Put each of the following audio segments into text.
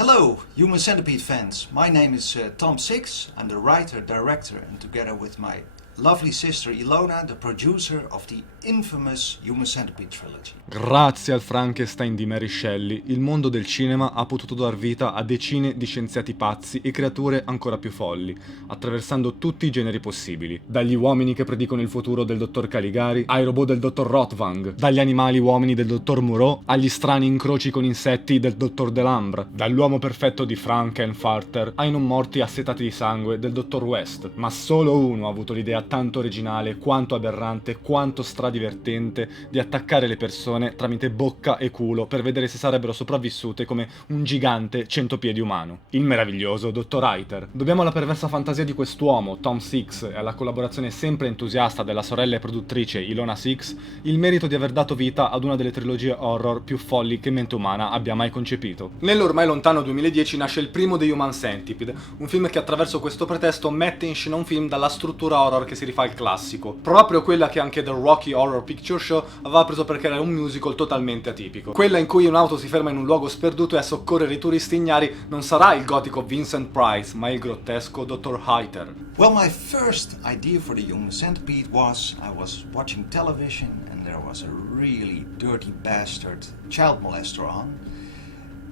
Hello, Human Centipede fans. My name is Tom Six. I'm the writer, director, and together with my lovely sister Ilona, the producer of the infamous Human Centipede trilogy. Grazie al Frankenstein di Mary Shelley, il mondo del cinema ha potuto dar vita a decine di scienziati pazzi e creature ancora più folli, attraversando tutti i generi possibili. Dagli uomini che predicono il futuro del dottor Caligari, ai robot del dottor Rothwang, dagli animali uomini del dottor Moreau, agli strani incroci con insetti del dottor Delambre, dall'uomo perfetto di Frankenfarter ai non morti assetati di sangue del dottor West. Ma solo uno ha avuto l'idea tanto originale, quanto aberrante, quanto stradivertente di attaccare le persone tramite bocca e culo per vedere se sarebbero sopravvissute come un gigante 100 piedi umano. Il meraviglioso dottor Eiter. Dobbiamo alla perversa fantasia di quest'uomo, Tom Six, e alla collaborazione sempre entusiasta della sorella e produttrice Ilona Six, il merito di aver dato vita ad una delle trilogie horror più folli che mente umana abbia mai concepito. Nell'ormai lontano 2010 nasce il primo dei Human Centipede, un film che attraverso questo pretesto mette in scena un film dalla struttura horror che si rifà al classico, proprio quella che anche The Rocky Horror Picture Show aveva preso perché era un musical totalmente atipico. Quella in cui un'auto si ferma in un luogo sperduto e a soccorrere i turisti ignari non sarà il gotico Vincent Price, ma il grottesco Dr. Heiter. Well, my first idea for the Human Centipede was I was watching television and there was a really dirty bastard child molester on,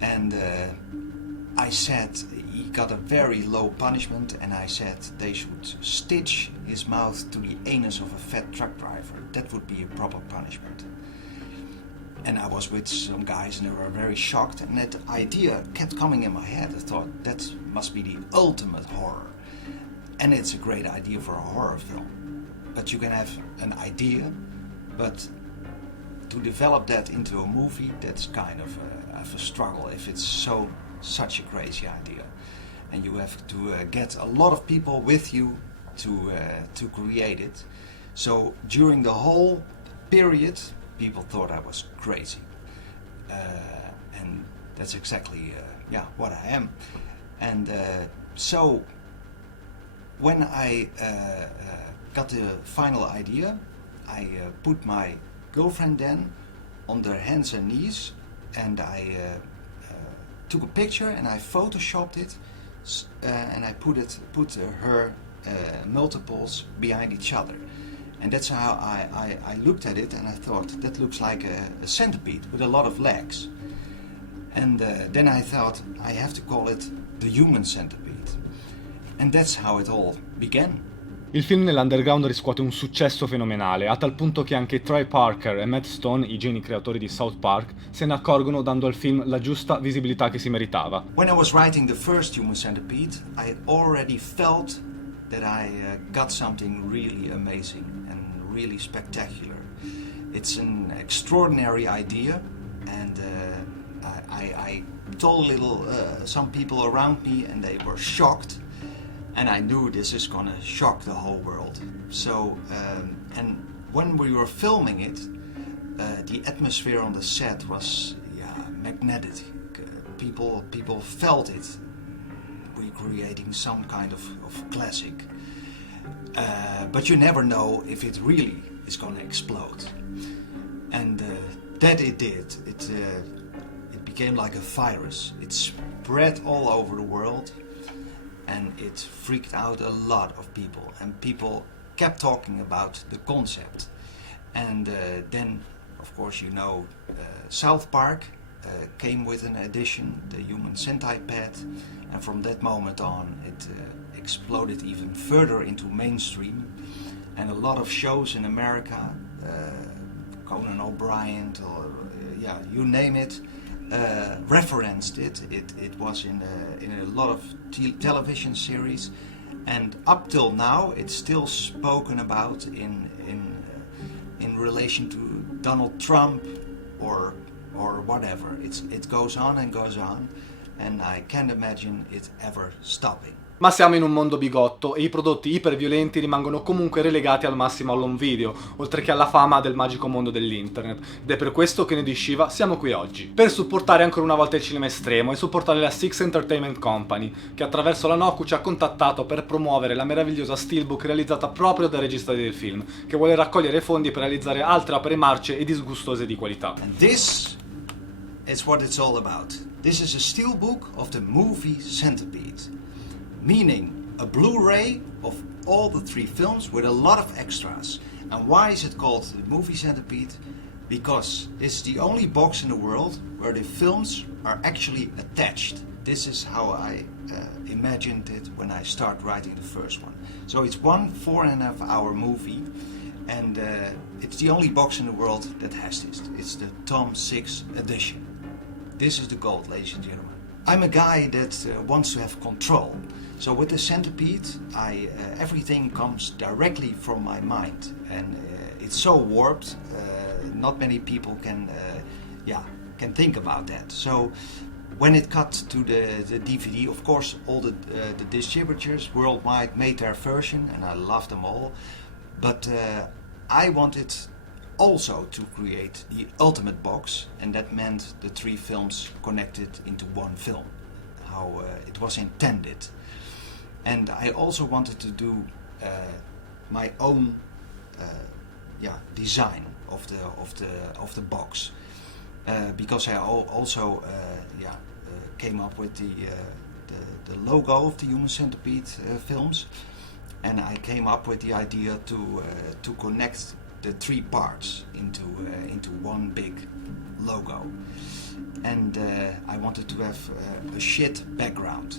and I said he got a very low punishment, and I said they should stitch his mouth to the anus of a fat truck driver. That would be a proper punishment. And I was with some guys and they were very shocked, and that idea kept coming in my head. I thought that must be the ultimate horror. And it's a great idea for a horror film. But you can have an idea, but to develop that into a movie, that's kind of a struggle if it's such a crazy idea. And you have to get a lot of people with you to create it. So during the whole period, people thought I was crazy, and that's exactly what I am. And so when I got the final idea, I put my girlfriend then on their hands and knees, and I took a picture and I photoshopped it, and I put her multiples behind each other. And that's how I looked at it, and I thought that looks like a centipede with a lot of legs. And then I thought I have to call it the Human Centipede. And that's how it all began. Il film nell'underground riscuote un successo fenomenale, a tal punto che anche Trey Parker e Matt Stone, i geni creatori di South Park, se ne accorgono dando al film la giusta visibilità che si meritava. When I was writing the first Human Centipede, I already felt that I got something really amazing and really spectacular. It's an extraordinary idea, and I told some people around me, and they were shocked. And I knew this is gonna shock the whole world. So, and when we were filming it, the atmosphere on the set was magnetic. People felt it. We're creating some kind of classic. But you never know if it really is gonna explode. And that it did. It became like a virus. It spread all over the world. And it freaked out a lot of people, and people kept talking about the concept. And then, of course, South Park came with an edition, the Human Centipede, and from that moment on it exploded even further into mainstream. And a lot of shows in America, Conan O'Brien, or you name it, referenced it. It was in a lot of television series, and up till now it's still spoken about in relation to Donald Trump or whatever. It goes on and goes on, and I can't imagine it ever stopping. Ma siamo in un mondo bigotto e i prodotti iperviolenti rimangono comunque relegati al massimo all'home video, oltre che alla fama del magico mondo dell'internet, ed è per questo che noi di Shiva siamo qui oggi, per supportare ancora una volta il cinema estremo e supportare la Six Entertainment Company, che attraverso la Noku ci ha contattato per promuovere la meravigliosa steelbook realizzata proprio dal regista del film, che vuole raccogliere fondi per realizzare altre opere marce e disgustose di qualità. And this is what it's all about. This is a steelbook of the movie Centipede, meaning a Blu-ray of all the 3 films with a lot of extras. And why is it called the movie Centipede? Because it's the only box in the world where the films are actually attached. This is how I imagined it when I started writing the first one. So it's 1 4.5-hour movie, and it's the only box in the world that has this. It's the Tom 6 edition. This is the gold, ladies and gentlemen. I'm a guy that wants to have control. So with the Centipede, everything comes directly from my mind, and it's so warped. Not many people can think about that. So when it cut to the DVD, of course, all the distributors worldwide made their version, and I love them all. But I wanted also to create the ultimate box, and that meant the 3 films connected into 1 film, how it was intended. And I also wanted to do my own design of the box, because I also came up with the logo of the Human Centipede films, and I came up with the idea to connect the 3 parts into 1 big logo. And I wanted to have a shit background.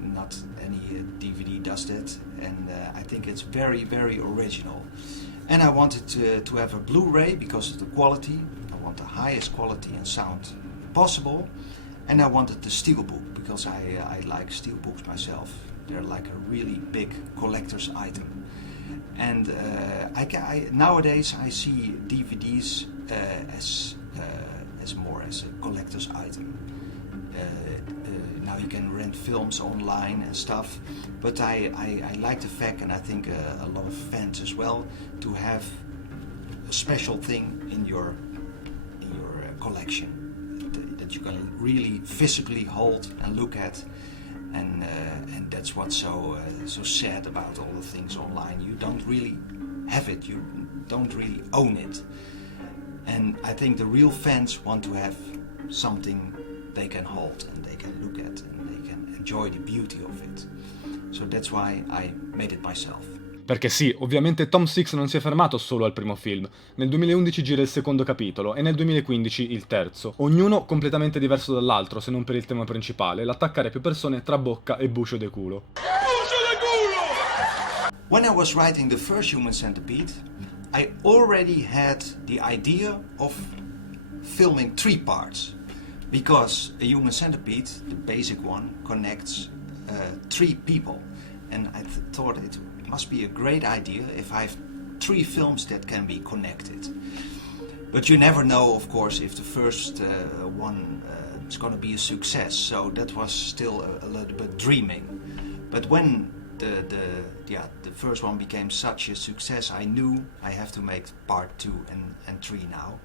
Not any DVD does that, and I think it's very, very original. And I wanted to have a Blu-ray because of the quality. I want the highest quality and sound possible. And I wanted the steelbook because I like steelbooks myself. They're like a really big collector's item. And nowadays I see DVDs as more as a collector's item. Now you can rent films online and stuff, but I like the fact, and I think a lot of fans as well, to have a special thing in your collection that you can really physically hold and look at, and that's what's so sad about all the things online. You don't really have it, you don't really own it, and I think the real fans want to have something they can hold and they can look at and they can enjoy the beauty of it. So that's why I made it myself. Perché sì, ovviamente Tom Six non si è fermato solo al primo film. Nel 2011 gira il secondo capitolo e nel 2015 il terzo. Ognuno completamente diverso dall'altro, se non per il tema principale, l'attaccare più persone tra bocca e bucio de culo. When I was writing the first Human Centipede, I already had the idea of filming 3 parts. Because a Human Centipede, the basic one, connects 3 people. And I thought it must be a great idea if I have 3 films that can be connected. But you never know, of course, if the first one is going to be a success. So that was still a little bit dreaming. But when the first one became such a success, I knew I have to make part 2 and 3 now.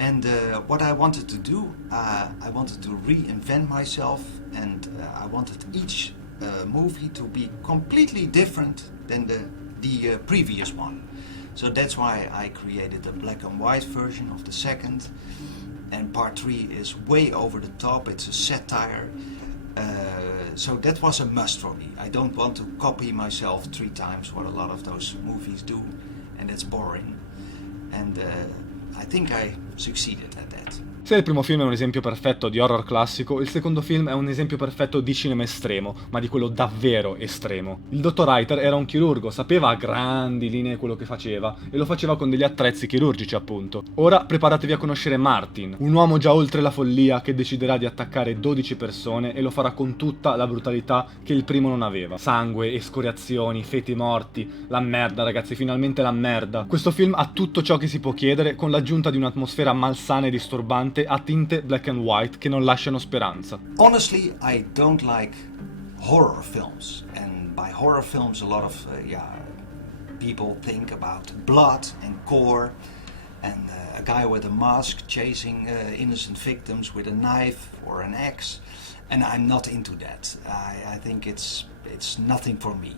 And what I wanted to do, I wanted to reinvent myself, and I wanted each movie to be completely different than the previous one. So that's why I created a black and white version of the second, and part 3 is way over the top. It's a satire. So that was a must for me. I don't want to copy myself 3 times, what a lot of those movies do, and it's boring. And I think I succeeded at that. Se il primo film è un esempio perfetto di horror classico, il secondo film è un esempio perfetto di cinema estremo, ma di quello davvero estremo. Il dottor Reiter era un chirurgo, sapeva a grandi linee quello che faceva, e lo faceva con degli attrezzi chirurgici, appunto. Ora preparatevi a conoscere Martin, un uomo già oltre la follia che deciderà di attaccare 12 persone e lo farà con tutta la brutalità che il primo non aveva. Sangue, escoriazioni, feti morti, la merda ragazzi, finalmente la merda. Questo film ha tutto ciò che si può chiedere, con l'aggiunta di un'atmosfera malsana e disturbante a tinte black and white che non lasciano speranza. Honestly, I don't like horror films, and by horror films a lot of people think about blood and gore and a guy with a mask chasing innocent victims with a knife or an axe, and I'm not into that. I think it's nothing for me.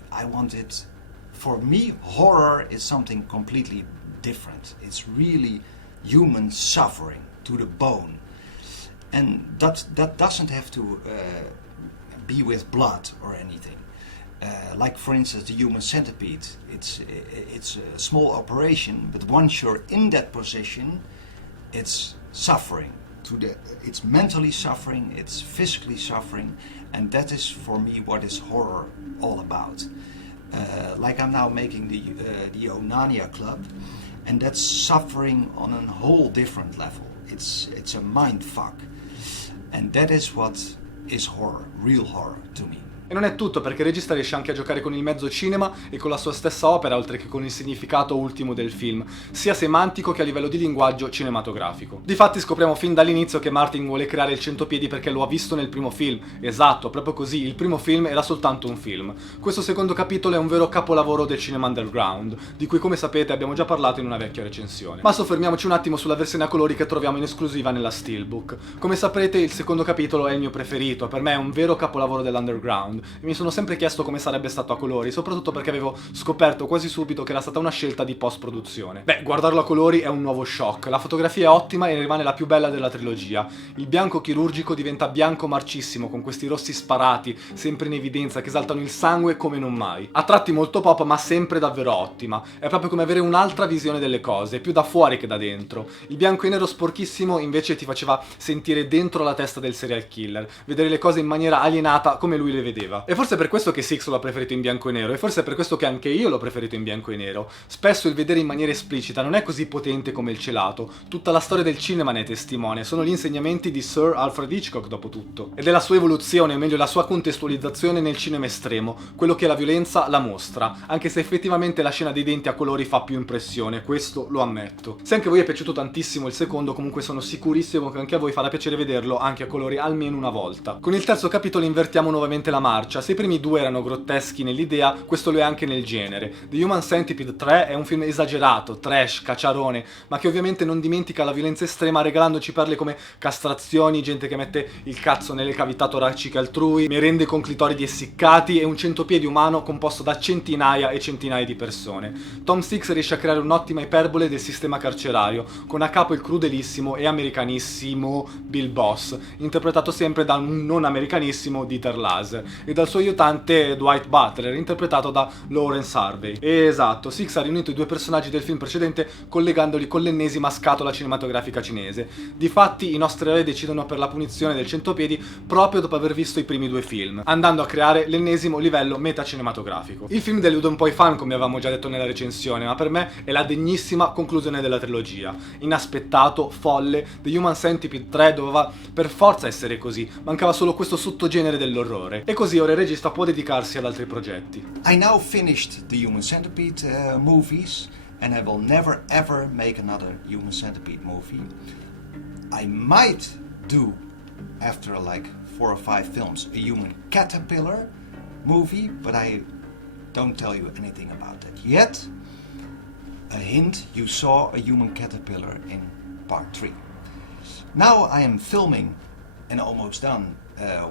For me, horror is something completely different. It's really human suffering to the bone, And that doesn't have to be with blood or anything. Like for instance the Human Centipede, it's a small operation, but once you're in that position, it's suffering. It's mentally suffering, it's physically suffering, and that is for me what is horror all about. Like I'm now making the Onania Club, and that's suffering on a whole different level. It's a mind fuck, and that is what is horror, real horror to me. E non è tutto, perché il regista riesce anche a giocare con il mezzo cinema e con la sua stessa opera, oltre che con il significato ultimo del film, sia semantico che a livello di linguaggio cinematografico. Difatti scopriamo fin dall'inizio che Martin vuole creare il Centopiedi perché lo ha visto nel primo film. Esatto, proprio così, il primo film era soltanto un film. Questo secondo capitolo è un vero capolavoro del cinema underground, di cui come sapete abbiamo già parlato in una vecchia recensione. Ma soffermiamoci un attimo sulla versione a colori che troviamo in esclusiva nella Steelbook. Come saprete il secondo capitolo è il mio preferito, per me è un vero capolavoro dell'underground. E mi sono sempre chiesto come sarebbe stato a colori, soprattutto perché avevo scoperto quasi subito che era stata una scelta di post-produzione. Beh, guardarlo a colori è un nuovo shock, la fotografia è ottima e rimane la più bella della trilogia. Il bianco chirurgico diventa bianco marcissimo, con questi rossi sparati, sempre in evidenza, che esaltano il sangue come non mai. A tratti molto pop, ma sempre davvero ottima. È proprio come avere un'altra visione delle cose, più da fuori che da dentro. Il bianco e nero sporchissimo invece ti faceva sentire dentro la testa del serial killer, vedere le cose in maniera alienata come lui le vedeva. E forse è per questo che Six lo ha preferito in bianco e nero, e forse è per questo che anche io l'ho preferito in bianco e nero. Spesso il vedere in maniera esplicita non è così potente come il celato, tutta la storia del cinema ne è testimone, sono gli insegnamenti di Sir Alfred Hitchcock dopo tutto. Ed è la sua evoluzione, o meglio la sua contestualizzazione nel cinema estremo, quello che la violenza la mostra, anche se effettivamente la scena dei denti a colori fa più impressione, questo lo ammetto. Se anche a voi è piaciuto tantissimo il secondo, comunque sono sicurissimo che anche a voi farà piacere vederlo anche a colori almeno una volta. Con il terzo capitolo invertiamo nuovamente la marcia. Se i primi due erano grotteschi nell'idea, questo lo è anche nel genere. The Human Centipede 3 è un film esagerato, trash, cacciarone, ma che ovviamente non dimentica la violenza estrema, regalandoci perle come castrazioni, gente che mette il cazzo nelle cavità toraciche altrui, merende con clitoridi essiccati e un centopiede umano composto da centinaia e centinaia di persone. Tom Six riesce a creare un'ottima iperbole del sistema carcerario, con a capo il crudelissimo e americanissimo Bill Boss, interpretato sempre da un non americanissimo Dieter Laser, e dal suo aiutante Dwight Butler, interpretato da Lawrence Harvey. Esatto, Six ha riunito i due personaggi del film precedente collegandoli con l'ennesima scatola cinematografica cinese. Difatti i nostri eroi decidono per la punizione del centopiedi proprio dopo aver visto i primi due film, andando a creare l'ennesimo livello metacinematografico. Il film delude un po' i fan, come avevamo già detto nella recensione, ma per me è la degnissima conclusione della trilogia. Inaspettato, folle, The Human Centipede 3 doveva per forza essere così, mancava solo questo sottogenere dell'orrore. E così ora il regista può dedicarsi ad altri progetti. I now finished the Human Centipede movies, and I will never ever make another Human Centipede movie. I might do, after like 4 or 5 films, a Human Caterpillar movie, but I don't tell you anything about that yet. A hint, you saw a Human Caterpillar in part 3. Now I am filming, and almost done,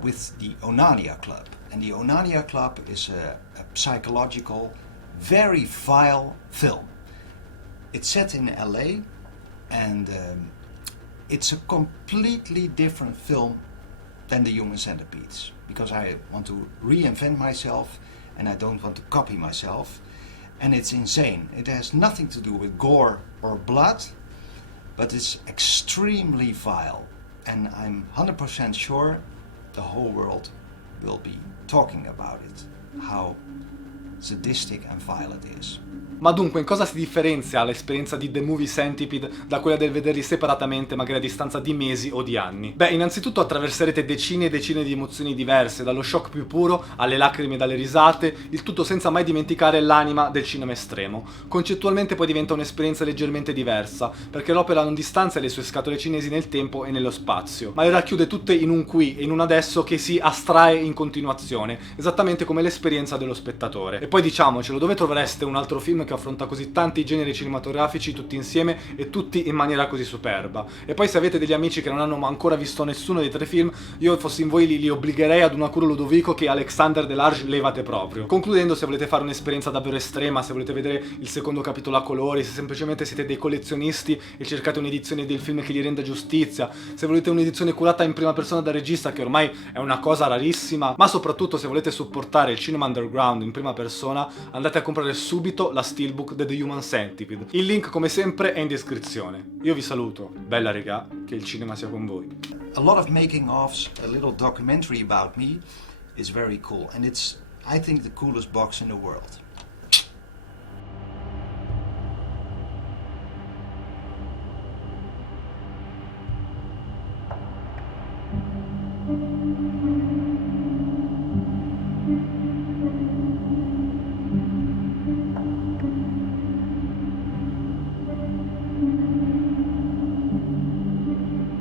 with the Onania Club. And the Onania Club is a psychological, very vile film. It's set in LA, and it's a completely different film than the Human Centipedes, because I want to reinvent myself and I don't want to copy myself, and it's insane. It has nothing to do with gore or blood, but it's extremely vile, and I'm 100% sure the whole world will be talking about it, how sadistic and vile it is. Ma dunque, in cosa si differenzia l'esperienza di The Movie Centipede da quella del vederli separatamente, magari a distanza di mesi o di anni? Beh, innanzitutto attraverserete decine e decine di emozioni diverse, dallo shock più puro alle lacrime e dalle risate, il tutto senza mai dimenticare l'anima del cinema estremo. Concettualmente poi diventa un'esperienza leggermente diversa, perché l'opera non distanzia le sue scatole cinesi nel tempo e nello spazio, ma le racchiude tutte in un qui e in un adesso che si astrae in continuazione, esattamente come l'esperienza dello spettatore. E poi diciamocelo, dove trovereste un altro film che affronta così tanti generi cinematografici tutti insieme e tutti in maniera così superba. E poi se avete degli amici che non hanno ancora visto nessuno dei 3 film, io fossi in voi li obbligherei ad una cura Ludovico che Alexander Delarge levate proprio. Concludendo, se volete fare un'esperienza davvero estrema, se volete vedere il secondo capitolo a colori, se semplicemente siete dei collezionisti e cercate un'edizione del film che gli renda giustizia, se volete un'edizione curata in prima persona dal regista, che ormai è una cosa rarissima, ma soprattutto se volete supportare il cinema underground in prima persona, andate a comprare subito la steelbook di The Human Centipede. Il link, come sempre, è in descrizione. Io vi saluto, bella regà, che il cinema sia con voi. A lot of making-ofs, a little documentary about me is very cool, and it's, I think, the coolest box in the world.